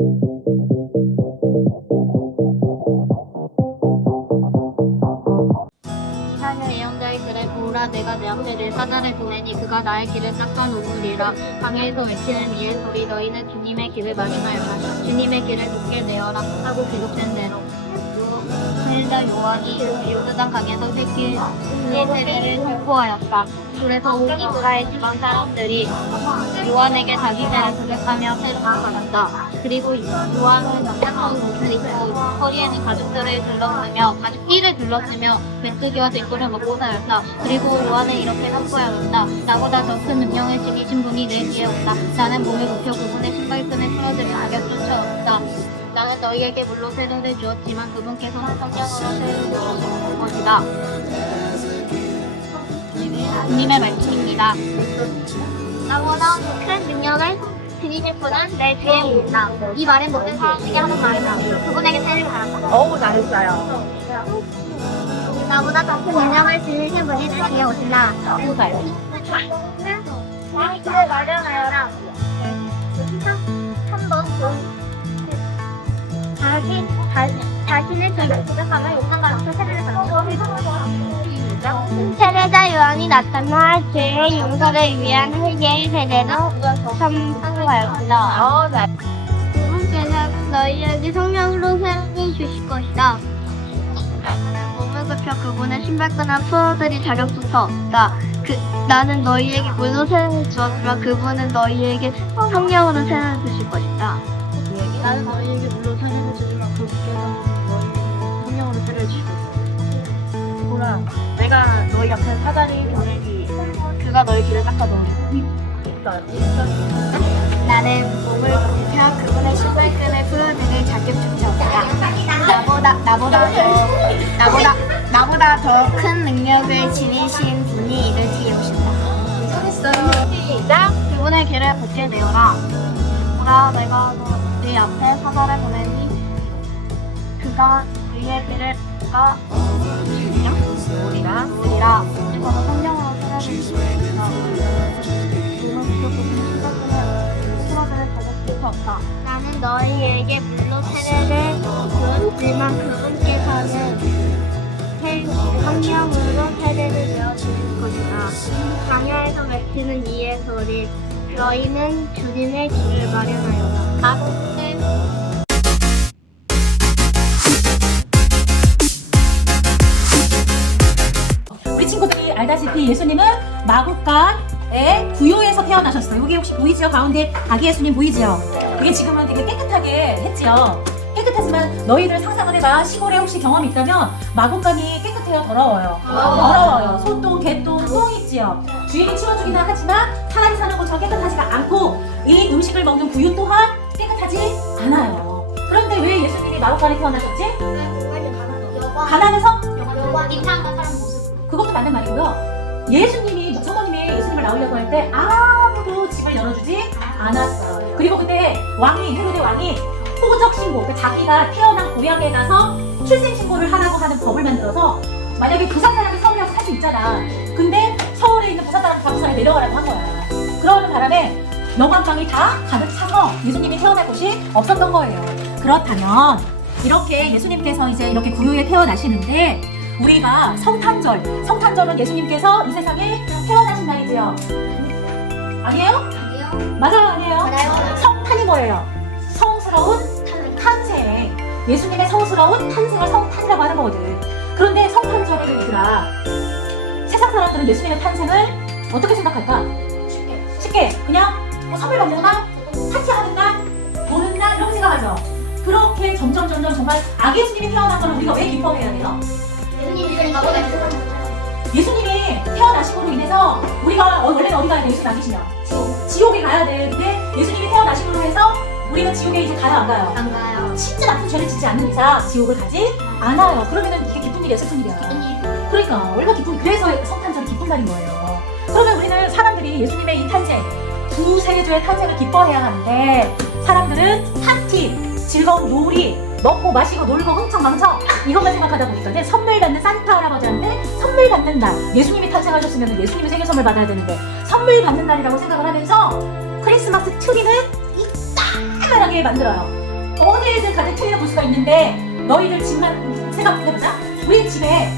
이사는 예언자의 글에 보라 내가 내 앞에 내 사자를 보내니 그가 나의 길을 닦아 놓으리라. 강에서 외치는 이의 소리 너희는 주님의 길을 마련하여라. 주님의 길을 곱게 내어라 하고 기록된 대로 선지자 요한이 요르단 강에서 새끼의 세례를 선포하였다. 그래서 온 이스라엘 지방 사람들이 요한에게 자기 죄를 고백하며 세례를 받았다. 그리고 요한은 닦아온 옷을 입고 허리에는 가죽띠를 둘렀으며 메뚜기와 쟁굴을 먹고 살았다. 그리고 요한은 이렇게 선포하였다. 나보다 더 큰 능력을 지니신 분이 내 뒤에 온다. 나는 몸을 굽혀 그분의 신발끈을 풀어들여 악에 쫓아온다. 나는 너희에게 물로 세례를 주었지만 그분께서는 성령으로 세례를 주실 것이다. 주님의 말씀입니다. 나보다 큰 능력을 지니실 분은 내 뒤에 온다. 이 말은 모든 사람에게 하는 말이다. 그분에게 세례를 받았다. 어우, 잘했어요. 나보다 더 큰 능력을 지니신 분이 내 뒤에 오신다. 누가요? 길을 마련하여라. 한번 자신의 죄를 고백하며 용서받아서 세례를 받았다. 세례자 요한이 나타나 죄의 용서를 위한 회개의 세례로 선포하였다. 그분께서는 너희에게 성령으로 세례를 주실 것이다. 몸을 굽혀 그분의 신발끈을 풀어드릴 자격조차 없다. 나는 너희에게 물로 세례를 주었지만 그분은 너희에게 성령으로 세례를 주실 것이다. 나는 너희에게 물로 세례를 주지만 그분께서는 너희에게 성령으로 세례를 주실 것이다. 보라, 내가 너희 앞에 사자를 보내니 그가 너희 길을 닦아놓으리라. 나는 몸을 굽혀 그분의 신발끈을 풀어드릴 자격조차 없다. 나보다 더 큰 능력을 지니신 분이 이를 뒤에 오신다. 시작! 그분의 길을 곱게 내어라. 보라, 내가 네 앞에 사자를 보내니 그가 너희의 길을 닦아 놓으리라. 그래서 성령으로 세례를 주시리라. 나는 너희에게 물로 세례를 주었지만 그분께서는 성령으로 세례를 내어주실 것이다. 광야에서 외치는 이의 소리 너희는 주님의 길을 마련하여라. 아멘. 우리 친구들이 알다시피 예수님은 마구간의 구유에서 태어나셨어요. 여기 혹시 보이죠? 가운데 아기 예수님 보이죠? 이게 지금은 되게 깨끗하게 했지요. 깨끗하지만 너희들 상상을 해봐. 시골에 혹시 경험이 있다면 마구간이 깨끗해요? 더러워요? 더러워요. 소똥, 개똥, 똥 있지요. 주인이 치워주기는 하지만 사람이 사는 것처럼 깨끗하지가 않고 이 음식을 먹는 구유 또한 깨끗하지 않아요. 그런데 왜 예수님이 마구간에 태어나셨지? 가난해서? 이상한 사람 모습. 그것도 맞는 말이고요. 예수님이, 성모님이 예수님을 낳으려고 할 때 아무도 집을 열어주지 않았어요. 그리고 그때 헤로데 왕이 호적 신고, 자기가 태어난 고향에 가서 출생 신고를 하라고 하는 법을 만들어서 만약에 부산 사람이 서울에 와서 살 수 있잖아. 근데 서울에 있는 부산 사람이 다 부산에 내려가라고 한 거야. 그러는 바람에 영광방이 다 가득 차서 예수님이 태어날 곳이 없었던 거예요. 그렇다면 이렇게 예수님께서 이제 이렇게 구유에 태어나시는데 우리가 성탄절은 예수님께서 이 세상에 태어나신 날이지요. 아니에요? 맞아요, 아니에요? 성탄이 뭐예요? 성스러운 탄생. 예수님의 성스러운 탄생을 성탄이라고 하는 거거든. 그런데 성탄절을 얘들아, 세상 사람들은 예수님의 탄생을 어떻게 생각할까? 쉽게 그냥 선물 받는 날, 파티하는 날, 보는 날 이렇게 생각하죠. 그렇게 점점 정말 아기 예수님이 태어난 걸 우리가 왜 기뻐해야 돼요? 예수님이 태어나심으로 인해서 우리가 원래는 어디 가야 돼? 예수님 안 계시면 지옥에 가야 돼. 근데 예수님이 태어나심으로 해서 우리는 지옥에 이제 가요, 안 가요? 안 가요. 진짜 나쁜 죄를 짓지 않는 이상 지옥을 가지 않아요. 그러면은 이게 기쁜 일이야, 슬픈 일이야? 그러니까 얼마나 기쁜, 그래서 성탄절이 기쁜 날인 거예요. 그러면 우리는 사람들이 예수님의 이 탄생, 구세주의 탄생을 기뻐해야 하는데 사람들은 파티, 즐거운 놀이, 먹고 마시고 놀고 흥청망청 이것만 생각하다 보니까 선물 받는 산타 할아버지한테 선물 받는 날, 예수님이 탄생하셨으면 예수님이 생일 선물 받아야 되는데 선물 받는 날이라고 생각을 하면서 크리스마스 트리는 이따만하게 만들어요. 어디에든 가든 트리를 볼 수가 있는데 너희들 집만 생각해보자. 우리 집에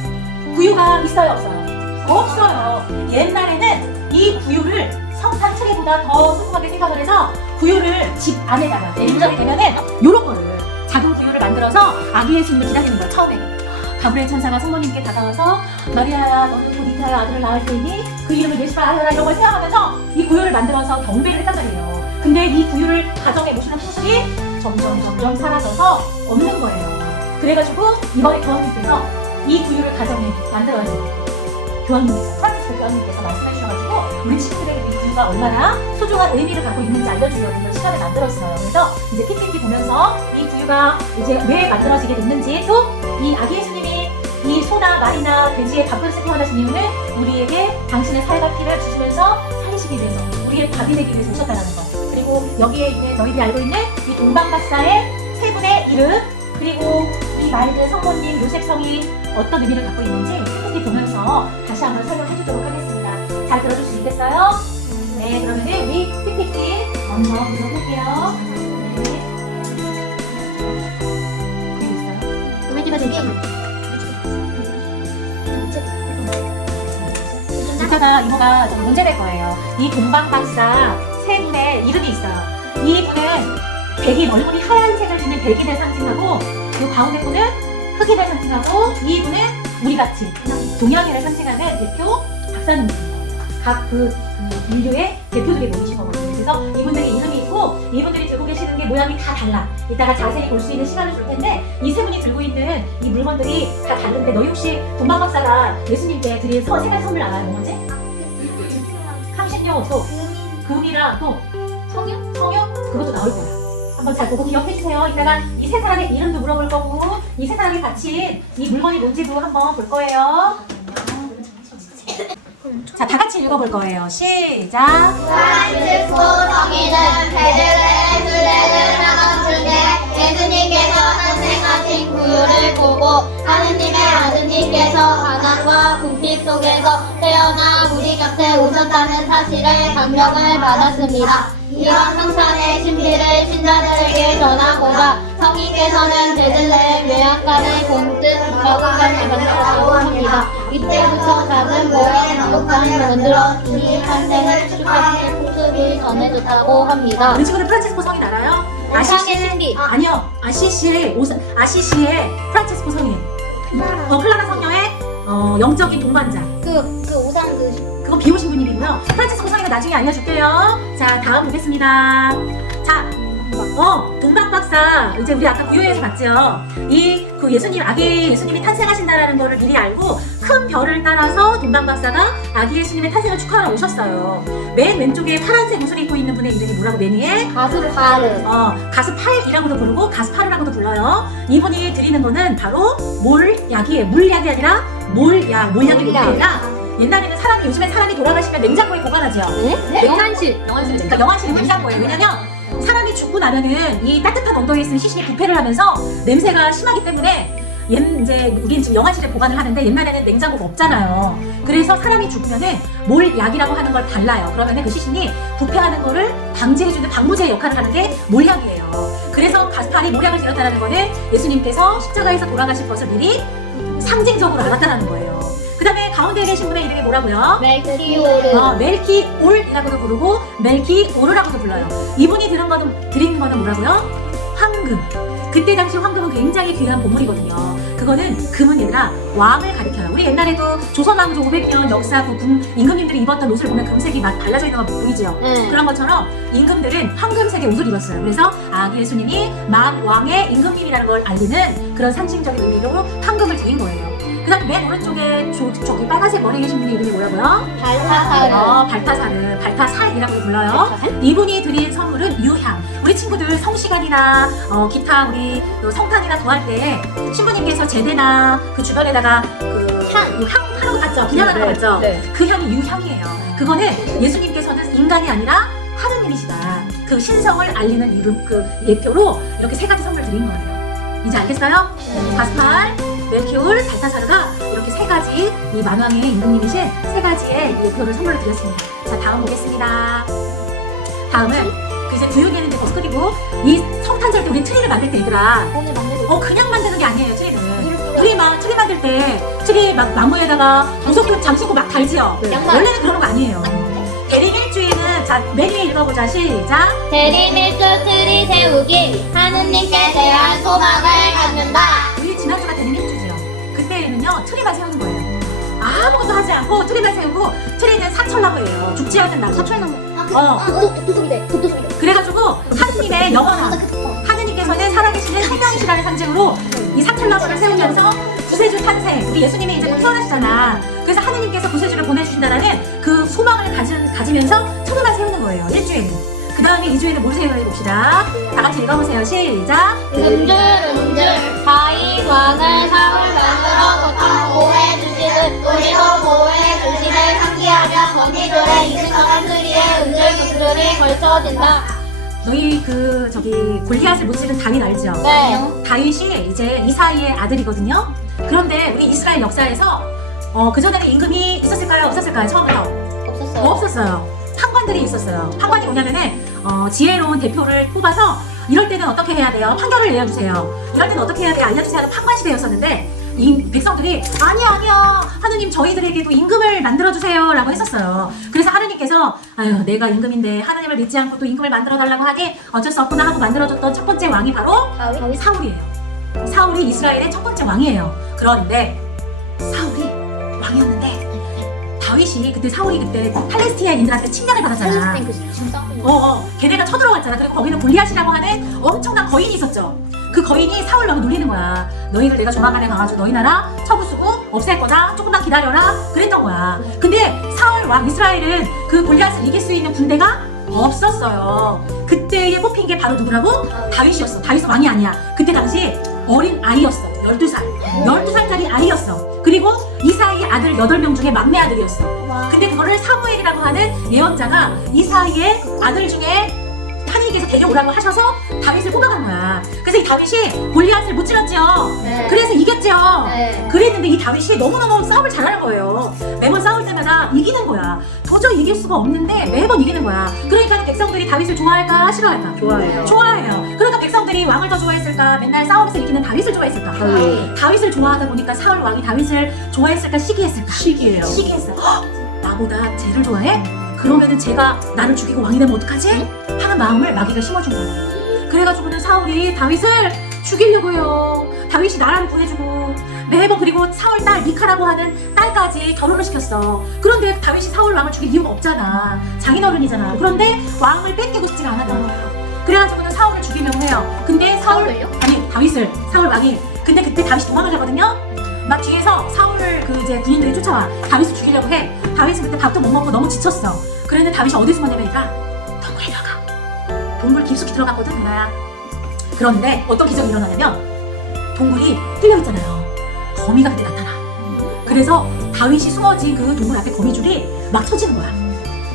구유가 있어요, 없어요? 없어요. 옛날에는 이 구유를 성탄 트리보다 더 소중하게 생각을 해서 구유를 집 안에다가 냉장이 되면은 요런 거를 작은 구유를 만들어서 아기 예수님을 기다리는 거야. 처음에 가브리엘 천사가 성모님께 다가와서 마리아야 너는 곧 이타의 아들을 낳을 테니 그 이름을 예수라 하여라 이런 걸 생각하면서 이 구유를 만들어서 경배를 했단 말이에요. 근데 이 구유를 가정에 모시는 풍습이 점점 사라져서 없는 거예요. 그래가지고 이번에 교황님께서 이 구유를 가정에 만들어야 돼요. 교황님께서, 프란치스코 교황님께서 말씀해 주셔가지고 우리 친구들에게 이 구유가 얼마나 소중한 의미를 갖고 있는지 알려주려고 이런 시간을 만들었어요. 그래서 이제 PPT 보면서 이 구유가 이제 왜 만들어지게 됐는지, 또 이 아기 예수님이 이 소나 말이나 돼지의 밥그릇에 태어나신 이유는 우리에게 당신의 살과 피를 주시면서 살리시기 위해서, 우리의 밥이 되기 위해서 오셨다는 것. 그리고 여기에 있는 너희들이 알고 있는 이 동방박사의 세 분의 이름, 그리고 이 말들 성모님 요셉성이 어떤 의미를 갖고 있는지 PPT 보면서 다시 한번 설명해 주도록 하겠습니다. 잘 들어줄 수 있겠어요? 네, 그러면 우리 PPT 먼저 보도록 할게요. 네. 이따가 이거가 좀 문제될 거예요. 이 동방박사 세 분의 이름이 있어요. 이 분은 백이 얼굴이 하얀색을 지닌 백인을 상징하고, 이 가운데 분은 흑인을 상징하고, 이 분은 우리같이 동양인을 상징하는 대표 박사님입니다. 각 그 인류의 대표들이 모이신 거거든요. 그래서 이분들의 이름이 있고, 이분들이 들고 계시는 게 모양이 다 달라. 이따가 자세히 볼 수 있는 시간을 줄 텐데, 이 세 분이 들고 있는 이 물건들이 다 다른데, 너희 혹시 동방박사가 예수님께 드린 세 가지 선물 알아요? 뭐 뭔지? 향신료, 또 금이랑 또 성유? 그것도 나올 거야. 한번 잘 보고 기억해 주세요. 이따가 이 세 사람의 이름도 물어볼 거고, 이 세 사람이 같이 이 물건이 뭔지도 한번 볼 거예요. 자, 다 같이 읽어볼 거예요. 시작. 프란치스코 성인은 베들레헴 하던 중에 예수님께서 탄생하신 구유를 보고 하느님의 아드님께서 가난과 궁핍 속에서 태어나 우리 곁에 오셨다는 사실에 감명을 받았습니다. 이런 성찬의 신비를 신자들에게 전하고자 성인께서는 베들레헴 외양간의 공뜻 적응을 만들었다고 합니다. 이때부터 작은 모양의 목간을 만들어 주님 탄생을 축하하는 풍습이 전해졌다고 합니다. 우리 친구들 프란치스코 성인 알아요? 오상의 신비. 아니요. 아시시의 프란치스코 성인. 클라라 성녀의 영적인 동반자. 그 오상 그거 비오신 분이고요. 프란치스코 성인은 나중에 알려줄게요. 자, 다음 보겠습니다. 자, 동방박사, 이제 우리 아까 구유에서 봤죠. 그 예수님, 아기 예수님이 탄생하신다라는 거를 미리 알고 큰 별을 따라서 동방박사가 아기 예수님의 탄생을 축하하러 오셨어요. 맨 왼쪽에 파란색 옷을 입고 있는 분의 이름이 뭐라고? 맨 위에 가스파르. 가스팔이라고도 부르고 가스파르라고도 불러요. 이분이 드리는 거는 바로 몰약이에요. 물약이 아니라 몰약이 아니라, 옛날에는 요즘엔 사람이 돌아가시면 냉장고에 보관하죠. 네? 영안실. 그러니까 영안실은 냉장고예요. 왜냐면 사람이 죽고 나면은 이 따뜻한 온도에 있는 시신이 부패를 하면서 냄새가 심하기 때문에 이제 우리는 지금 영안실에 보관을 하는데, 옛날에는 냉장고가 없잖아요. 그래서 사람이 죽으면은 몰약이라고 하는 걸 발라요. 그러면은 그 시신이 부패하는 거를 방지해주는 방부제 역할을 하는 게 몰약이에요. 그래서 가스팔이 몰약을 지었다는 거는 예수님께서 십자가에서 돌아가실 것을 미리 상징적으로 알았다는 거예요. 그 다음에 가운데 계신 분의 이름이 뭐라고요? 멜키오르. 멜키올이라고도 부르고 멜키오르라고도 불러요. 이분이 드린 거는 뭐라고요? 황금. 그때 당시 황금은 굉장히 귀한 보물이거든요. 그거는 금은 아니라 왕을 가리켜요. 우리 옛날에도 조선왕조 500년 역사 그 임금님들이 입었던 옷을 보면 금색이 막 발라져 있는 거 보이죠? 그런 것처럼 임금들은 황금색의 옷을 입었어요. 그래서 아기 예수님이 왕의 임금님이라는 걸 알리는 그런 상징적인 의미로 황금을 드린 거예요. 그 다음 맨 오른쪽에 저기 빨간색 머리 계신 분의 이름이 뭐라고요? 발타사르. 발타살이라고 불러요. 이분이 드린 선물은 유향. 우리 친구들 성시간이나 기타 우리 성탄이나 도할 때 신부님께서 제대나 그 주변에다가 향 하는 거 봤죠? 기념하는 거 봤죠? 네. 그 향이 유향이에요. 그거는 예수님께서는 인간이 아니라 하느님이시다. 그 신성을 알리는 이름, 그 예표로 이렇게 세 가지 선물 드린 거예요. 이제 알겠어요? 가스팔, 멜키올, 발타사르가 이렇게 세 가지, 이 만왕의 임금님이신 세 가지의 예표를 선물로 드렸습니다. 자, 다음 보겠습니다. 다음은 이제 구유되는 데 버스 끓이고, 이 성탄절 때 우리 트리를 만들 때 얘들아. 오늘 만들고 그냥 만드는 게 아니에요, 트리는. 우리 막 트리 만들 때 트리 막 나무에다가 보석도 장신구 막 달지요. 양말. 원래는 그런 거 아니에요. 대림 일주일은 자 메뉴 읽어보자. 시작. 대리밀주 트리 세우기 하느님께 대한 소망을 갖는다. 우리 지난주가 대림 일주죠. 그때는요 트리만 세우는 거예요. 아무것도 하지 않고 트리만 세우고 트리는 사철나무예요. 죽지 않는 나무. 사철나무. 도둑이래. 도둑이래. 그래가지고 하느님의 영원함. 하느님께서는 살아계시는 성령이시라는 상징으로 이 사철나무를 세우면서 구세주 탄생. 우리 예수님이 이제 태어나시잖아. 그래서 하느님께서 구세주를 보내주신다라는 그 소망을 가지면서 트리만 세우는 거예요. 일주일은. 그 다음에 2주에는 뭘 세워야 봅시다. 다 같이 읽어보세요. 시작. 음줄 다윗 왕을 사울 왕으로 고통 보호해 주시듯 우리도 보호해 주시를 상기하며 거미줄에 이승성한 트리에 음줄 걸쳐진다. 너희 골리앗을 못 치는 다윗 알죠? 네. 다윗이 이제 이사이의 아들이거든요. 그런데 우리 이스라엘 역사에서 그전에는 임금이 있었을까요? 없었을까요? 처음부터? 없었어요. 없었어요. 판관들이 있었어요. 판관이 뭐냐면은 지혜로운 대표를 뽑아서 이럴 때는 어떻게 해야 돼요? 판결을 내려주세요. 이럴 때는 어떻게 해야 돼요? 알려주세요 하는 판관 시대였었는데 이 백성들이 아니야 하느님 저희들에게도 임금을 만들어주세요 라고 했었어요. 그래서 하느님께서 아유 내가 임금인데 하느님을 믿지 않고 또 임금을 만들어달라고 하니 어쩔 수 없구나 하고 만들어줬던 첫 번째 왕이 바로 사울이에요. 사울이 이스라엘의 첫 번째 왕이에요. 그런데 사울이 왕이었는데 다윗이 그때 사울이 그때 팔레스티나인들한테 침략을 받았잖아. 걔네가 쳐들어갔잖아. 그리고 거기는 골리앗이라고 하는 엄청난 거인이 있었죠. 그 거인이 사울 너무 놀리는 거야. 너희들 내가 조만간에 가가지고 너희 나라 쳐부수고 없앨 거다. 조금만 기다려라. 그랬던 거야. 근데 사울 왕 이스라엘은 그 골리앗을 이길 수 있는 군대가 없었어요. 그때에 뽑힌 게 바로 누구라고? 다윗이었어. 다윗은 왕이 아니야. 그때 당시 어린 아이였어. 12살. 12살짜리 아이였어. 그리고 이사이의 아들 8명 중에 막내 아들이었어. 근데 그거를 사무엘이라고 하는 예언자가 이사이의 아들 중에 하느님께서 데려오라고 하셔서 다윗을 뽑아간 거야. 그래서 이 다윗이 골리앗을 못 치렀지요. 네. 그래서 이겼죠. 네. 그랬는데 이 다윗이 너무너무 싸움을 잘하는 거예요. 매번 싸울 때마다 이기는 거야. 도저히 이길 수가 없는데 매번 이기는 거야. 그러니까 백성들이 다윗을 좋아할까 싫어할까? 좋아해요. 좋아해요. 그러니까 백성들이 왕을 더 좋아했을까? 맨날 싸움에서 이기는 다윗을 좋아했을까? 다윗을 좋아하다 보니까 사울 왕이 다윗을 좋아했을까? 시기했을까? 시기예요. 시기했어. 헉! 나보다 쟤를 좋아해? 그러면은 쟤가 나를 죽이고 왕이 되면 어떡하지? 하는 마음을 마귀가 심어준 거야. 그래가지고는 사울이 다윗을 죽이려고요. 다윗이 나라를 구해주고 매번 그리고 사울 딸 미카라고 하는 딸까지 결혼을 시켰어. 그런데 다윗이 사울 왕을 죽일 이유가 없잖아. 장인어른이잖아. 그런데 왕을 뺏기고 싶지가 않았던 거예요. 그래가지고는 사울을 죽이려고 해요. 근데 사울을요? 아니 다윗을 사울 왕이. 근데 그때 다윗이 도망을 가거든요. 막 뒤에서 사울 이제 군인들이 쫓아와 다윗을 죽이려고 해. 다윗은 그때 밥도 못 먹고 너무 지쳤어. 그랬는데 다윗이 어디 숨었냐니까 동굴에 들어가. 동굴 깊숙이 들어갔거든 누나야. 그런데 어떤 기적이 일어나냐면 동굴이 뚫려 있잖아요. 거미가 그때 나타나. 그래서 다윗이 숨어진 그 동굴 앞에 거미줄이 막 쳐지는 거야.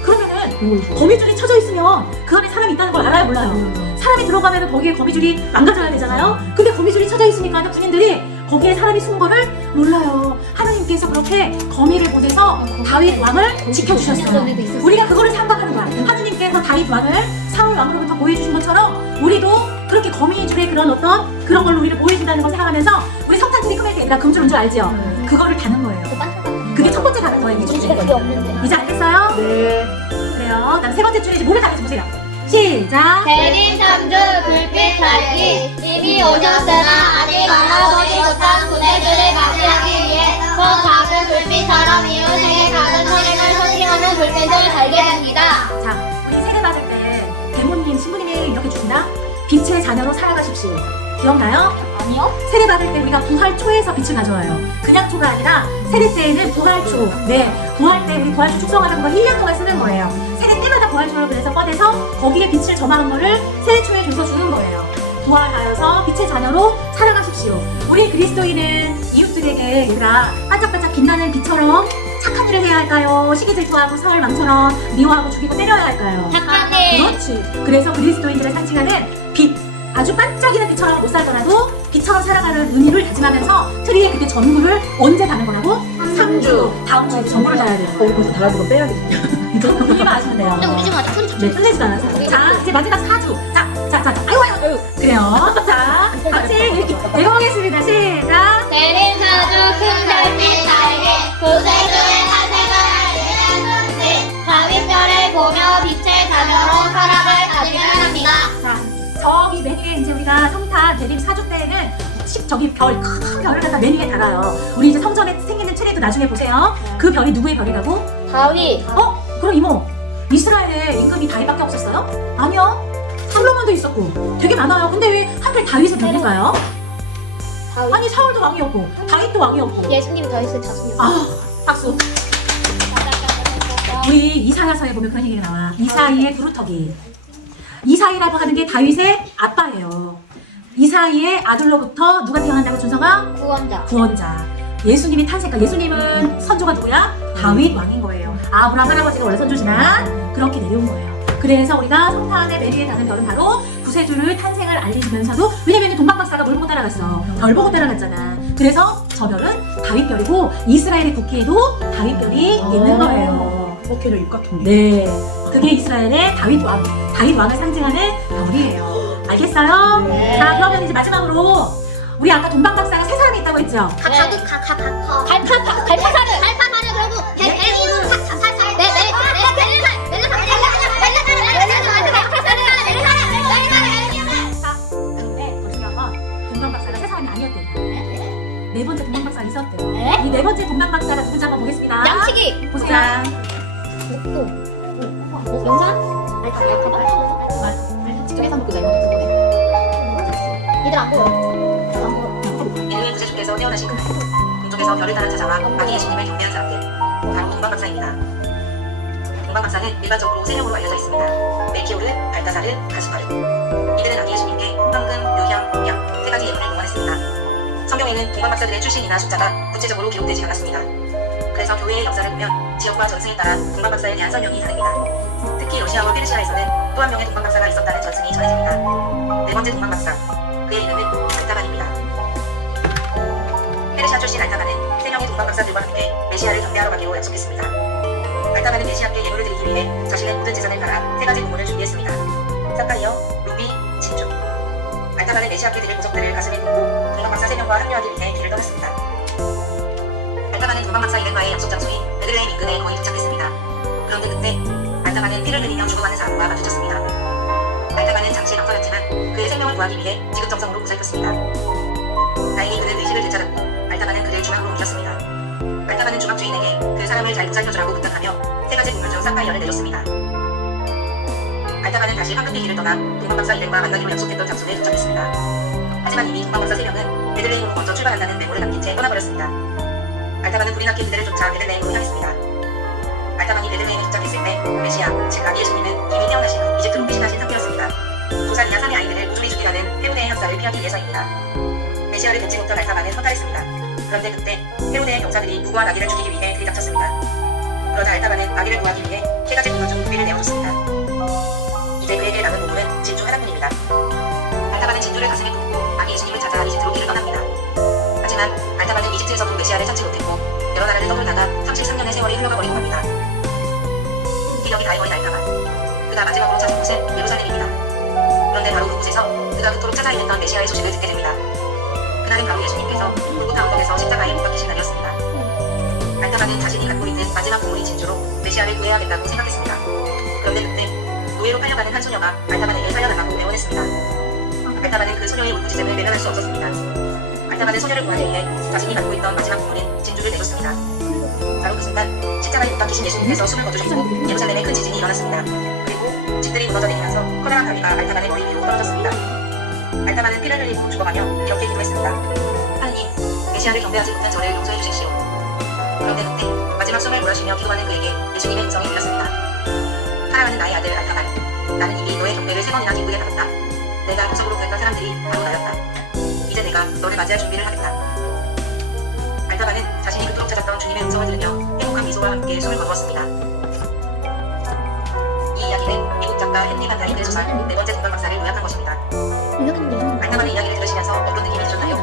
그러면은 거미줄이 쳐져 있으면 그 안에 사람이 있다는 걸 알아요 몰라요? 사람이 들어가면 거기에 거미줄이 망가져야 되잖아요. 근데 거미줄이 쳐져 있으니까 군인들이 거기에 사람이 숨은 거를 몰라요. 하나님께서 그렇게 거미를 보내서 다윗 왕을 지켜주셨어요. 우리가 그거를 생각하는 거야. 하나님께서 다윗 왕을 사울 왕으로부터 보호해주신 것처럼 우리도 그렇게 거미줄의 그런 걸로 우리를 보호해준다는 걸 생각하면서 우리 석탄줄이 끄면 되니까 금줄인 줄 알지요? 그거를 다는 거예요. 그게 첫 번째 다는 거예요. 이제 알겠어요? 네. 그래요. 그다음 세 번째 줄에 이제 뭐를 다는지 보세요. 시작. 대린 삼주 불빛 달기 이미 오셨으나 아직 만나보지 못한 군애들을 맞이하기 위해 더 작은 불빛처럼 이웃에게 가는 선행을 선택하는 불빛을 달게 됩니다. 자, 우리 세례 받을 때 대모님, 신부님이 이렇게 주신다. 빛의 자녀로 살아가십시오. 기억나요? 아니요? 세례 받을 때 우리가 부활초에서 빛을 가져와요. 그냥 초가 아니라 세례 때에는 부활초. 네, 부활 때 우리 부활초 축성하는 거 1년 동안 쓰는 거예요. 세례 때마다 부활초를 그래서 꺼내서 거기에 빛을 점하는 거를 세례초에 줘서 주는 거예요. 부활하여서 빛의 자녀로 살아가십시오. 우리 그리스도인은 이웃들에게 얘들아 반짝반짝 빛나는 빛처럼 착한 일을 해야 할까요? 시기 질투하고 사흘망처럼 미워하고 죽이고 때려야 할까요? 착한 일. 그렇지. 그래서 그리스도인들을 상징하는 빛, 아주 반짝이는 빛처럼 못 살더라도 빛처럼 살아가는 의미를 다짐하면서 트리에 그때 전구를 언제 다는 거라고? 3주. 다음 주에 전구를 다야 돼요. 우리 벌써 달아서 빼야겠네. 이만 아시면 돼요. 근데 우리 지금 아직 소리 네, 끝내지도 않았어요. 자, 이제 마지막 4주. 자, 아이고. 그래요. 자, 같이 읽어보겠습니다. 시작. 대림사주 큰 달빛 나에게 구세주의 탄생을 알리는 순지 다윗별을 보며 빛의 자녀로 사랑을 가지려 합니다. 자, 저기 맨 위에 이제 우리가 성탄 대림 사주 때는 저기 별, 큰 별을 갖다 맨 위에 달아요. 우리 이제 성전에 생기는 트레도 나중에 보세요. 그 별이 누구의 별이라고? 다윗. 그럼 이모, 이스라엘에 임금이 다윗밖에 없었어요? 아니요. 솔로몬도 있었고 되게 많아요. 근데 왜 하필 다윗의 별인가요? 아니 사울도 왕이었고 다윗도 왕이었고. 예수님이 다윗을 자신이요. 박수. 우리 이사야서에 보면 그런 얘기가 나와. 이사이의 두루터기. 이사이라고 하는 게 다윗의 아빠예요. 이사이의 아들로부터 누가 태어난다고 준성아? 구원자. 구원자. 예수님이 탄생까. 예수님은 선조가 누구야? 다윗 왕인 거예요. 아브라함 할아버지가 원래 선조지만 그렇게 내려온 거예요. 그래서 우리가 성탄의 맨 위에 다는 별은 바로 구세주를 탄생을 알려주면서도, 왜냐면 동방박사가 뭘 보고 따라갔어? 별 보고 따라갔잖아. 그래서 저 별은 다윗별이고 이스라엘의 국기에도 다윗별이 있는 거예요. 오케이를 입 같은데. 네, 그게 이스라엘의 다윗 왕을 상징하는 별이에요. 알겠어요? 네. 자, 그러면 이제 마지막으로 우리 아까 동방박사가 세 사람이 있다고 했죠? 갈파사를 그리고 근데 더 중요한 건 동방박사가 세 사람이 아니었대요. 네 번째 동방박사가 있었대요. 네? 이 네 번째 동방박사가 누군지 한번 보겠습니다. 양치기. 보자. 영상? 직접 해서 먹고 내가 이들 안 보여. 인류의 구세주께서 태어나신 그날 동쪽에서 별을 따라 찾아와 아기 예수님을 경배한 사람들, 바로 동방박사입니다. 동방박사는 일반적으로 세 명으로 알려져 있습니다. 멜키오르, 발다사르, 가스파르. 이들은 아기 예수님께 황금, 유향, 공양 세 가지 예물을 봉헌했습니다. 성경에는 동방박사들의 출신이나 숫자가 구체적으로 기록되지 않았습니다. 그래서 교회의 역사를 보면 지역과 전승에 따라 동방박사에 대한 설명이 다릅니다. 특히 러시아와 페르시아에서는 또 한 명의 동방박사가 있었다는 전승이 전해집니다. 네 번째 동방박사, 그의 이름은 알타반입니다. 페르시아 출신 알타반은 세 명의 동방박사들과 함께 메시아를 경배하러 가기로 약속했습니다. 알타반은 메시아께 예물을 드리기 위해 자신의 모든 재산을 팔아 세 가지 부문을 준비했습니다. 사카리어, 루비, 진주. 알타반은 메시아께 드릴 보석들을 가슴에 품고 동방박사 세 명과 합류하기 위해 길을 떠났습니다. 알타반은 동방박사 이름과의 약속 장소인 베들레헴 인근에 거의 도착했습니다. 그런데 그때 알타반은 피를 흘리며 죽어가는 사람과 마주쳤습니다. 알타반은 잠시 망설였지만 그의 생명을 구하기 위해 지극정성으로 보살폈습니다. 다행히 그는 의식을 되찾았고 알타반은 그를 중앙으로 옮겼습니다. 알타반은 중앙 주인에게 그 사람을 잘 보살펴주라고 부탁하며 세 가지 부문 중 사카리어를 내줬습니다. 알타반은 다시 황금의 길을 떠나 동방박사 이름과 만나기로 약속했던 장소에 도착했습니다. 하지만 이미 동방박사 세 명은 베들레헴으로 먼저 출발한다는 메모를 남긴 채 떠나버렸습니다. 알타반은 불이 났게 그들을 쫓아 베들레헴으로 향했습니다. 알타반이 베들레헴에 도착했을 때 메시아, 즉 아기 예수님은 이미 태어나신 후 이집트로 피신하신 상태였습니다. 2살 이하 3의 아이들을 우주리 죽이라는 헤로데의 학살을 피하기 위해서입니다. 메시아를 뵙지 못한 알타반은 허탈했습니다. 그런데 그때 헤로데의 병사들이 무고한 아기를 죽이기 위해 들이닥쳤습니다. 그러자 알타반은 아기를 구하기 위해 세 가지 부문 중 고비를 내어줬습니다. 이제 그에게 남은 부문은 진주 하나뿐입니다. 알타반은 진주를 가슴에 품고 아기 예수님을 찾아 이집트로 길을 떠납니다. 하지만 알타반은 이집트에서도 메시아를 찾지 못했고 여러 나라를 떠돌다가 33년의 세월이 흘러가 버린 겁니다. 기력이 다해버린 알타반. 그가 마지막으로 찾은 곳은 예루살렘입니다. 그런데 바로 그곳에서 그가 그토록 찾아 헤맸던 메시아의 소식을 듣게 됩니다. 그날은 바로 예수님께서 골고타 언덕에서 십자가에 못 박히신 날이었습니다. 알타반은 자신이 갖고 있는 마지막 보물인 진주로 메시아를 구해야겠다고 생각했습니다. 그런데 그때 노예로 팔려가는 한 소녀가 알타반에게 살려달라고 애원했습니다. 알타반은 그 소녀의 울부짖음을 외면할 수 없었습니다. 알타반은 소녀를 구하기 위해 자신이 갖고 있던 마지막 보물인 진주를 내줬습니다. 바로 그 순간 십자가에 못 박히신 예수님께서 숨을 거두셨고 예루살렘에 큰 지진이 일어났습니다. 그리고 집들이 무너져 내리면서 커다란 바위가 알타반의 머리 위로 떨어졌습니다. 알타반은 피를 흘리고 죽어가며 이렇게 기도했습니다. 하느님, 메시아를 경배하지 못한 저를 용서해 주십시오. 그런데 그때 마지막 숨을 몰아쉬며 기도하는 그에게 예수님의 음성이 들렸습니다. 사랑하는 나의 아들 알타반, 나는 이미 너의 경배를 3번이나 기쁘게 받았다. 내가 보석으로 구했던 사람들이 바로 나였다. 이제 내가 너를 맞이할 준비를 하겠다. 알타반은 자신이 그토록 찾았던 주님의 음성을 들으며 행복한 미소와 함께 숨을 거두었습니다. 이 이야기는 미국 작가 헨리 반 다이크의 소설 네 번째 동방박사를 요약한 것입니다. 알타반의 이야기를 들으시면서 어떤 느낌이 드셨나요?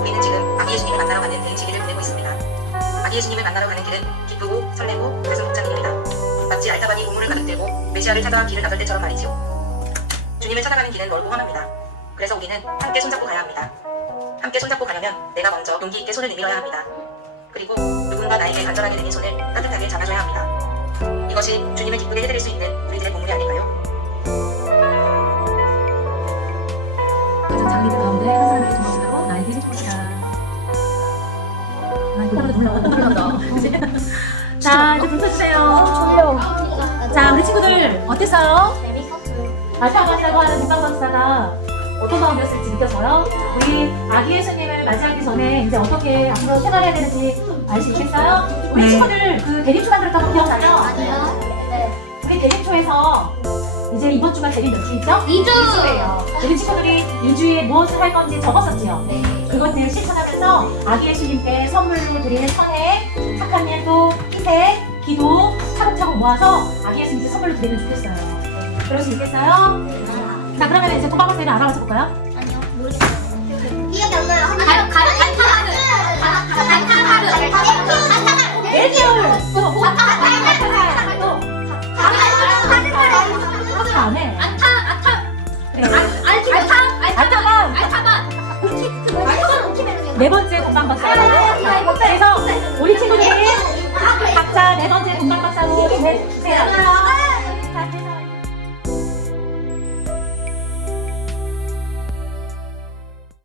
우리는 지금 아기 예수님을 만나러 가는 대행시기를 보내고 있습니다. 아기 예수님을 만나러 가는 길은 기쁘고 설레고 가슴 벅찬 길입니다. 마치 알타반이 보물을 가득 들고 메시아를 찾아와 길을 나설 때처럼 말이지요. 주님을 찾아가는 길은 멀고 험합니다. 그래서 우리는 함께 손잡고 가야 합니다. 함께 손잡고 가려면 내가 먼저 용기 있게 손을 내밀어야 합니다. 그리고 누군가 나에게 간절하게 내민 손을 따뜻하게 잡아줘야 합니다. 이것이 주님을 기쁘게 해드릴 수 있는 우리들의 본분이 아닐까요? 장미들 가운데 한 사람이 주목하고 나에게 좋다. 자, 이제 불 켜주세요. 자, 우리 친구들 어땠어요? 알파고사고 하는 문방 박사가 어떤 마음이었을지 느껴져요? 우리 아기 예수님을 맞이하기 전에 이제 어떻게 앞으로 생활해야 되는지 알 수 있겠어요? 우리 친구들 그 대림초 만들었던 거 기억나요? 우리 대림초에서 이제 이번 주가 대림 몇 주있죠? 2주예요. 우리 친구들이 유주에 무엇을 할 건지 적었었지요? 그것들을 실천하면서 아기 예수님께 선물로 드리는 선행, 착한 일도, 희생, 기도 차곡차곡 모아서 아기 예수님께 선물로 드리면 좋겠어요. 그럴 수 있겠어요? 자, 그러면 이제 도박박사를 알아맞혀 볼까요? 기억이 안 나요. 가루. 애기열! 또 안 해. 알타반! 네 번째 동방박사. 그래서 우리 친구들이 각자 네 번째 동방박사로